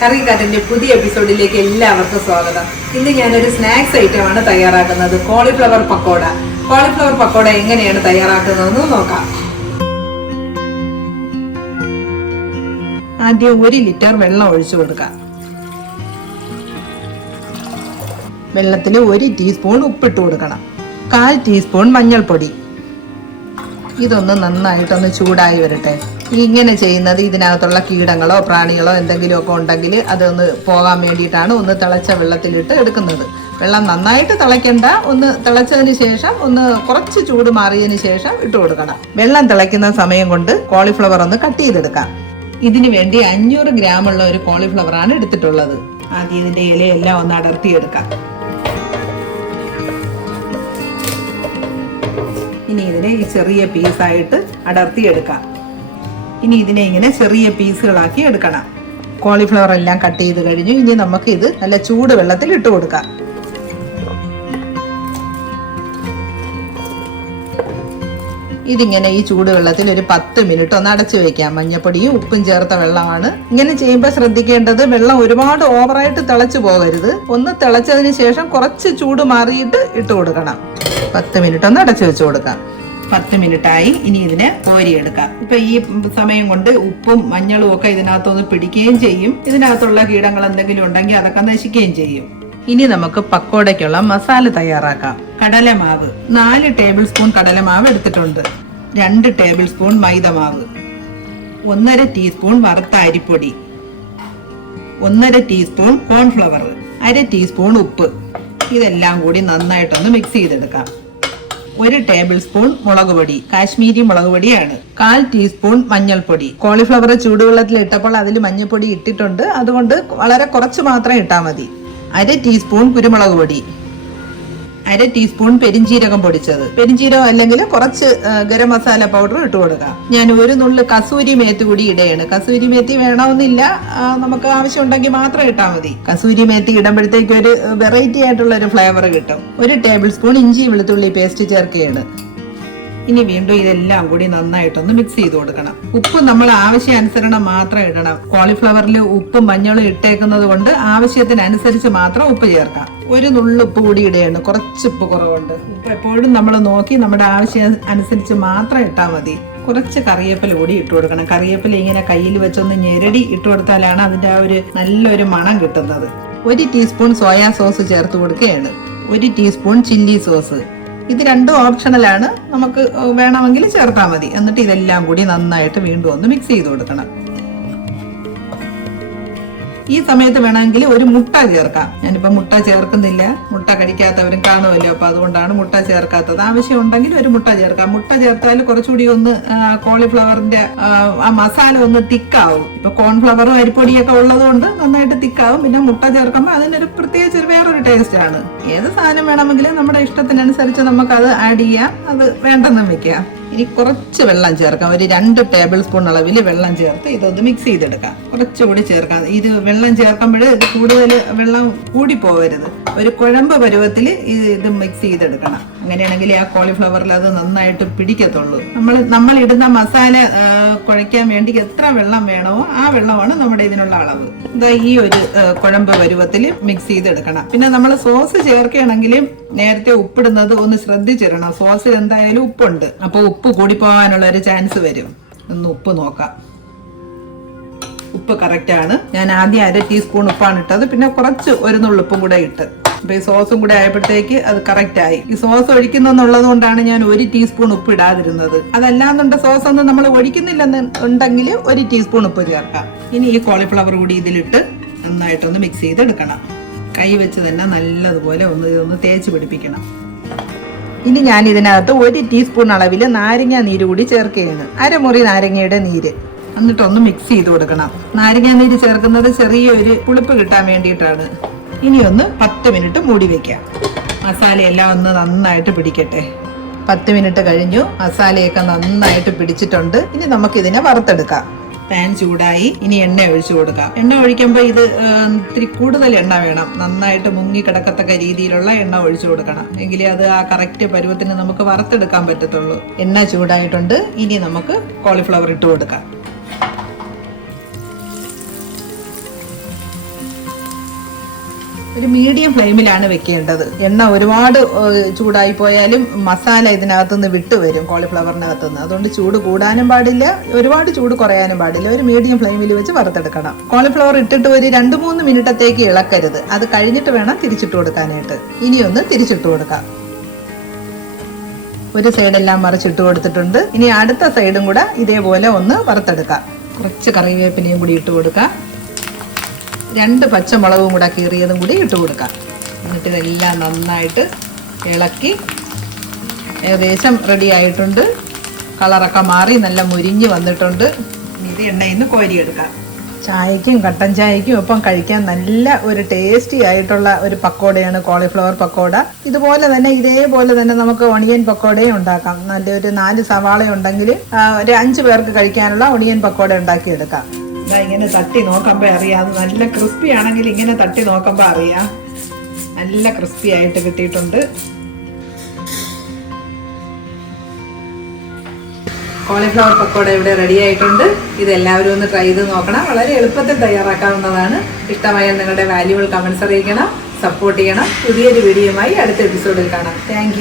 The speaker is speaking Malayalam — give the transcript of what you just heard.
കറിക്കാരന്റെ പുതിയ എപ്പിസോഡിലേക്ക് എല്ലാവർക്കും സ്വാഗതം. ഇന്ന് ഞാനൊരു സ്നാക്സ് ഐറ്റമാണ് തയ്യാറാക്കുന്നത്. കോളിഫ്ലവർ പക്കോട. കോളിഫ്ലവർ പക്കോട എങ്ങനെയാണ് തയ്യാറാക്കുന്നതെന്ന് നോക്കാം. ആദ്യം ഒരു ലിറ്റർ വെള്ളം ഒഴിച്ചു കൊടുക്കാം വെള്ളത്തിൽ ഒരു ടീസ്പൂൺ ഉപ്പിട്ട് കൊടുക്കണം. കാൽ ടീസ്പൂൺ മഞ്ഞൾപ്പൊടി. ഇതൊന്ന് നന്നായിട്ടൊന്ന് ചൂടായി വരട്ടെ. ഇങ്ങനെ ചെയ്യുന്നത്. ഇതിനകത്തുള്ള കീടങ്ങളോ പ്രാണികളോ എന്തെങ്കിലുമൊക്കെ ഉണ്ടെങ്കിൽ അതൊന്ന് പോകാൻ വേണ്ടിയിട്ടാണ് ഒന്ന് തിളച്ച വെള്ളത്തിലിട്ട് എടുക്കുന്നത്. വെള്ളം നന്നായിട്ട് തിളയ്ക്കണ്ട. ഒന്ന് തിളച്ചതിന് ശേഷം ഒന്ന് കുറച്ച് ചൂട് മാറിയതിന് ശേഷം ഇട്ട് കൊടുക്കണം. വെള്ളം തിളയ്ക്കുന്ന സമയം കൊണ്ട് കോളിഫ്ലവർ ഒന്ന് കട്ട് ചെയ്തെടുക്കാം. ഇതിനു വേണ്ടി അഞ്ഞൂറ് ഗ്രാമുള്ള ഒരു കോളിഫ്ലവർ ആണ് എടുത്തിട്ടുള്ളത്. ആദ്യം ഇതിന്റെ ഇലയെല്ലാം ഒന്ന് അടർത്തിയെടുക്കാം. ഇനി ഇതിനെ ഈ ചെറിയ പീസായിട്ട് അടർത്തിയെടുക്കാം. ഇനി ഇതിനെ ഇങ്ങനെ ചെറിയ പീസുകളാക്കി എടുക്കണം. കോളിഫ്ലവർ എല്ലാം കട്ട് ചെയ്ത് കഴിഞ്ഞു. ഇനി നമുക്ക് ഇത് നല്ല ചൂട് വെള്ളത്തിൽ ഇട്ട് കൊടുക്കാം. ഇതിങ്ങനെ ഈ ചൂടുവെള്ളത്തിൽ ഒരു പത്ത് മിനിറ്റ് ഒന്ന് അടച്ചു വെക്കാം. മഞ്ഞപ്പൊടിയും ഉപ്പും ചേർത്ത വെള്ളമാണ്. ഇങ്ങനെ ചെയ്യുമ്പോൾ ശ്രദ്ധിക്കേണ്ടത് വെള്ളം ഒരുപാട് ഓവറായിട്ട് തിളച്ചു പോകരുത്. ഒന്ന് തിളച്ചതിന് ശേഷം കുറച്ച് ചൂട് മാറിയിട്ട് ഇട്ട് കൊടുക്കണം. പത്ത് മിനിറ്റ് ഒന്ന് അടച്ചു വെച്ച് കൊടുക്കാം. പത്ത് മിനിറ്റായി ഇനി ഇതിനെ കോരിയെടുക്കാം. ഇപ്പൊ ഈ സമയം കൊണ്ട് ഉപ്പും മഞ്ഞളും ഒക്കെ ഇതിനകത്തൊന്ന് പിടിക്കുകയും ചെയ്യും. ഇതിനകത്തുള്ള കീടങ്ങൾ എന്തെങ്കിലും ഉണ്ടെങ്കിൽ അതൊക്കെ നശിക്കുകയും ചെയ്യും. ഇനി നമുക്ക് പക്കോടയ്ക്കുള്ള മസാല തയ്യാറാക്കാം. കടലമാവ്. നാല് ടേബിൾ സ്പൂൺ കടലമാവ് എടുത്തിട്ടുണ്ട്. രണ്ട് ടേബിൾ സ്പൂൺ മൈദമാവ്. ഒന്നര ടീസ്പൂൺ വറുത്ത അരിപ്പൊടി. ഒന്നര ടീസ്പൂൺ കോൺഫ്ലവർ. അര ടീസ്പൂൺ ഉപ്പ്. ഇതെല്ലാം കൂടി നന്നായിട്ടൊന്ന് മിക്സ് ചെയ്തെടുക്കാം. ഒരു ടേബിൾ സ്പൂൺ മുളക് പൊടി കാശ്മീരി മുളക് പൊടിയാണ്. കാൽ ടീസ്പൂൺ മഞ്ഞൾപ്പൊടി. കോളിഫ്ലവർ ചൂടുവെള്ളത്തിൽ ഇട്ടപ്പോൾ അതിൽ മഞ്ഞൾപ്പൊടി ഇട്ടിട്ടുണ്ട്. അതുകൊണ്ട് വളരെ കുറച്ച് മാത്രം ഇട്ടാൽ മതി. അര ടീസ്പൂൺ കുരുമുളക് പൊടി. അര ടീസ്പൂൺ പെരിഞ്ചീരകം പൊടിച്ചത്. പെരിഞ്ചീരകം അല്ലെങ്കിൽ കുറച്ച് ഗരം മസാല പൗഡർ ഇട്ട് കൊടുക്കാം ഞാൻ ഒരു നുള്ളു കസൂരി മേത്ത് കൂടി ഇടയാണ് കസൂരി മേത്തി വേണമെന്നില്ല. നമുക്ക് ആവശ്യം ഉണ്ടെങ്കിൽ മാത്രം ഇട്ടാൽ മതി. കസൂരി മേത്തി ഇടുമ്പോഴത്തേക്ക് ഒരു വെറൈറ്റി ആയിട്ടുള്ള ഒരു ഫ്ലേവർ കിട്ടും. ഒരു ടേബിൾ സ്പൂൺ ഇഞ്ചി വെളുത്തുള്ളി പേസ്റ്റ് ചേർക്കുകയാണ്. ഇനി വീണ്ടും ഇതെല്ലാം കൂടി നന്നായിട്ടൊന്ന് മിക്സ് ചെയ്ത് കൊടുക്കണം. ഉപ്പ് നമ്മൾ ആവശ്യാനുസരണം മാത്രം ഇടണം. കോളിഫ്ലവറിൽ ഉപ്പും മഞ്ഞളും ഇട്ടേക്കുന്നത് കൊണ്ട് ആവശ്യത്തിനനുസരിച്ച് മാത്രം ഉപ്പ് ചേർക്കാം. ഒരു നുള്ളു ഉപ്പ് കൂടി ഇടുകയാണ്. കുറച്ച് ഉപ്പ് കുറവുണ്ട്. ഉപ്പ് എപ്പോഴും നമ്മൾ നോക്കി നമ്മുടെ ആവശ്യം അനുസരിച്ച് മാത്രം ഇട്ടാൽ മതി. കുറച്ച് കറിവേപ്പില കൂടി ഇട്ട് കൊടുക്കണം. കറിവേപ്പില ഇങ്ങനെ കയ്യിൽ വെച്ചൊന്ന് ഞെരടി ഇട്ട് കൊടുത്താലാണ് അതിന്റെ ആ ഒരു നല്ലൊരു മണം കിട്ടുന്നത്. ഒരു ടീസ്പൂൺ സോയാ സോസ് ചേർത്ത് കൊടുക്കുകയാണ്. ഒരു ടീസ്പൂൺ ചില്ലി സോസ് ഇത് രണ്ടും ഓപ്ഷണലാണ് നമുക്ക് വേണമെങ്കിൽ ചേർത്താൽ മതി. എന്നിട്ട് ഇതെല്ലാം കൂടി നന്നായിട്ട് വീണ്ടും ഒന്ന് മിക്സ് ചെയ്ത് കൊടുക്കണം. ഈ സമയത്ത് വേണമെങ്കിൽ ഒരു മുട്ട ചേർക്കാം. ഞാനിപ്പോ മുട്ട ചേർക്കുന്നില്ല. മുട്ട കഴിക്കാത്തവരും കാണുമല്ലോ. അപ്പോൾ അതുകൊണ്ടാണ് മുട്ട ചേർക്കാത്തത്. ആവശ്യമുണ്ടെങ്കിൽ ഒരു മുട്ട ചേർക്കാം. മുട്ട ചേർത്താൽ കുറച്ചുകൂടി ഒന്ന് കോളിഫ്ലവറിന്റെ ആ മസാല ഒന്ന് തിക്കാവും. ഇപ്പൊ കോൺഫ്ലവറും അരിപ്പൊടിയൊക്കെ ഉള്ളതുകൊണ്ട് നന്നായിട്ട് തിക്കാവും. പിന്നെ മുട്ട ചേർക്കുമ്പോൾ അതിനൊരു പ്രത്യേകിച്ച് ഒരു വേറൊരു ടേസ്റ്റ് ആണ്. ഏത് സാധനം വേണമെങ്കിലും നമ്മുടെ ഇഷ്ടത്തിനനുസരിച്ച് നമുക്ക് അത് ആഡ് ചെയ്യാം. അത് വേണ്ടെന്നും വെക്കാം. ഇനി കുറച്ച് വെള്ളം ചേർക്കാം. ഒരു രണ്ട് ടേബിൾ സ്പൂൺ അളവിൽ വെള്ളം ചേർത്ത് ഇതൊന്ന് മിക്സ് ചെയ്തെടുക്കാം. കുറച്ചുകൂടി ചേർക്കാം. ഇത് വെള്ളം ചേർക്കുമ്പോൾ ഇത് കൂടുതൽ വെള്ളം കൂടി പോവരുത് ഒരു കുഴമ്പ് പരുവത്തിൽ ഇത് മിക്സ് ചെയ്തെടുക്കണം. അങ്ങനെയാണെങ്കിൽ ആ കോളിഫ്ലവറിൽ അത് നന്നായിട്ട് പിടിക്കത്തുള്ളൂ. നമ്മൾ നമ്മൾ ഇടുന്ന മസാല കുഴയ്ക്കാൻ വേണ്ടി എത്ര വെള്ളം വേണമോ ആ വെള്ളമാണ് നമ്മുടെ ഇതിനുള്ള അളവ്. ഇതാ ഈ ഒരു കുഴമ്പ് പരുവത്തിൽ മിക്സ് ചെയ്തെടുക്കണം. പിന്നെ നമ്മൾ സോസ് ചേർക്കുകയാണെങ്കിൽ നേരത്തെ ഉപ്പിടുന്നത് ഒന്ന് ശ്രദ്ധിച്ചിരണം സോസിൽ എന്തായാലും ഉപ്പുണ്ട്. അപ്പൊ ഉപ്പ് കൂടിപ്പോകാനുള്ള ഒരു ചാൻസ് വരും. ഒന്ന് ഉപ്പ് നോക്കാം. ഉപ്പ് കറക്റ്റ് ആണ്. ഞാൻ ആദ്യം അര ടീസ്പൂൺ ഉപ്പാണ് ഇട്ടത്. പിന്നെ കുറച്ച് ഒരു നുള്ളുപ്പും കൂടെ ഇട്ട്. അപ്പൊ ഈ സോസും കൂടെ ആയപ്പോഴത്തേക്ക് അത് കറക്റ്റ് ആയി. ഈ സോസ് ഒഴിക്കുന്നുള്ളത് കൊണ്ടാണ് ഞാൻ ഒരു ടീസ്പൂൺ ഉപ്പ് ഇടാതിരുന്നത്. അതല്ലാന്നുണ്ട് സോസ് ഒന്നും നമ്മൾ ഒഴിക്കുന്നില്ലെന്ന് ഉണ്ടെങ്കിൽ ഒരു ടീസ്പൂൺ ഉപ്പ് ചേർക്കാം. ഇനി ഈ കോളിഫ്ലവർ കൂടി ഇതിലിട്ട് നന്നായിട്ടൊന്ന് മിക്സ് ചെയ്തെടുക്കണം. കൈ വെച്ച് തന്നെ നല്ലതുപോലെ ഒന്ന് ഇതൊന്ന് തേച്ച് പിടിപ്പിക്കണം. ഇനി ഞാൻ ഇതിനകത്ത് ഒരു ടീസ്പൂൺ അളവിൽ നാരങ്ങ നീര് കൂടി ചേർക്കുകയാണ്. അരമുറി നാരങ്ങയുടെ നീര്. എന്നിട്ടൊന്ന് മിക്സ് ചെയ്ത് കൊടുക്കണം. നാരങ്ങ നീര് ചേർക്കുന്നത് ചെറിയൊരു പുളിപ്പ് കിട്ടാൻ വേണ്ടിയിട്ടാണ്. ഇനി ഒന്ന് പത്ത് മിനിറ്റ് മൂടി വെക്കാം. മസാലയെല്ലാം ഒന്ന് നന്നായിട്ട് പിടിക്കട്ടെ. പത്ത് മിനിറ്റ് കഴിഞ്ഞു. മസാലയൊക്കെ നന്നായിട്ട് പിടിച്ചിട്ടുണ്ട്. ഇനി നമുക്കിതിനെ വറുത്തെടുക്കാം. പാൻ ചൂടായി ഇനി എണ്ണ ഒഴിച്ചു കൊടുക്കാം. എണ്ണ ഒഴിക്കുമ്പോൾ ഇത് ഇത്തിരി കൂടുതൽ എണ്ണ വേണം. നന്നായിട്ട് മുങ്ങി കിടക്കത്തക്ക രീതിയിലുള്ള എണ്ണ ഒഴിച്ചു കൊടുക്കണം. എങ്കിലേ അത് ആ കറക്റ്റ് പരുവത്തിന് നമുക്ക് വറുത്തെടുക്കാൻ പറ്റത്തുള്ളൂ. എണ്ണ ചൂടായിട്ടുണ്ട്. ഇനി നമുക്ക് കോളിഫ്ലവർ ഇട്ട് കൊടുക്കാം. ഒരു മീഡിയം ഫ്ലെയിമിലാണ് വെക്കേണ്ടത്. എണ്ണ ഒരുപാട് ചൂടായി പോയാലും മസാല ഇതിനകത്തുനിന്ന് വിട്ടുവരും കോളിഫ്ലവറിനകത്തുനിന്ന് അതുകൊണ്ട് ചൂട് കൂടാനും പാടില്ല ഒരുപാട് ചൂട് കുറയാനും പാടില്ല. ഒരു മീഡിയം ഫ്ലെയിമിൽ വെച്ച് വറുത്തെടുക്കണം. കോളിഫ്ലവർ ഇട്ടിട്ട് ഒരു രണ്ട് മൂന്ന് മിനിറ്റത്തേക്ക് ഇളക്കരുത്. അത് കഴിഞ്ഞിട്ട് വേണം തിരിച്ചിട്ട് കൊടുക്കാനായിട്ട്. ഇനിയൊന്ന് തിരിച്ചിട്ട് കൊടുക്കാം. ഒരു സൈഡെല്ലാം മറിച്ചിട്ട് കൊടുത്തിട്ടുണ്ട്. ഇനി അടുത്ത സൈഡും കൂടെ ഇതേപോലെ ഒന്ന് വറുത്തെടുക്കാം. കുറച്ച് കറിവേപ്പിലയും കൂടി ഇട്ട് കൊടുക്കാം. രണ്ട് പച്ചമുളകും കൂടെ കീറിയതും കൂടി ഇട്ട് കൊടുക്കാം. എന്നിട്ട് ഇതെല്ലാം നന്നായിട്ട് ഇളക്കി ഏകദേശം റെഡി ആയിട്ടുണ്ട്. കളറൊക്കെ മാറി നല്ല മുരിഞ്ഞ് വന്നിട്ടുണ്ട്. ഇത് എണ്ണയിൽ നിന്ന് കോരിയെടുക്കാം. ചായക്കും കട്ടൻ ചായക്കും ഒപ്പം കഴിക്കാൻ നല്ല ഒരു ടേസ്റ്റി ആയിട്ടുള്ള ഒരു പക്കോടയാണ് കോളിഫ്ലവർ പക്കോട. ഇതുപോലെ തന്നെ ഇതേപോലെ തന്നെ നമുക്ക് ഒണിയൻ പക്കോടയും ഉണ്ടാക്കാം. നല്ലൊരു നാല് സവാള ഉണ്ടെങ്കിൽ ഒരു അഞ്ച് പേർക്ക് കഴിക്കാനുള്ള ഒണിയൻ പക്കോട ഉണ്ടാക്കിയെടുക്കാം. ഇങ്ങനെ തട്ടി നോക്കുമ്പോൾ അറിയാം. നല്ല ക്രിസ്പി ആണെങ്കിൽ ഇങ്ങനെ തട്ടി നോക്കുമ്പോൾ അറിയാം. നല്ല ക്രിസ്പി ആയിട്ട് കിട്ടിയിട്ടുണ്ട്. കോളിഫ്ലവർ പക്കോട ഇവിടെ റെഡി ആയിട്ടുണ്ട്. ഇത് എല്ലാവരും ഒന്ന് ട്രൈ ചെയ്ത് നോക്കണം. വളരെ എളുപ്പത്തിൽ തയ്യാറാക്കാവുന്നതാണ്. ഇഷ്ടമായാൽ നിങ്ങളുടെ വാല്യൂകൾ കമൻസ് അറിയിക്കണം സപ്പോർട്ട് ചെയ്യണം. പുതിയൊരു വീഡിയോയുമായി അടുത്ത എപ്പിസോഡിൽ കാണാം. താങ്ക്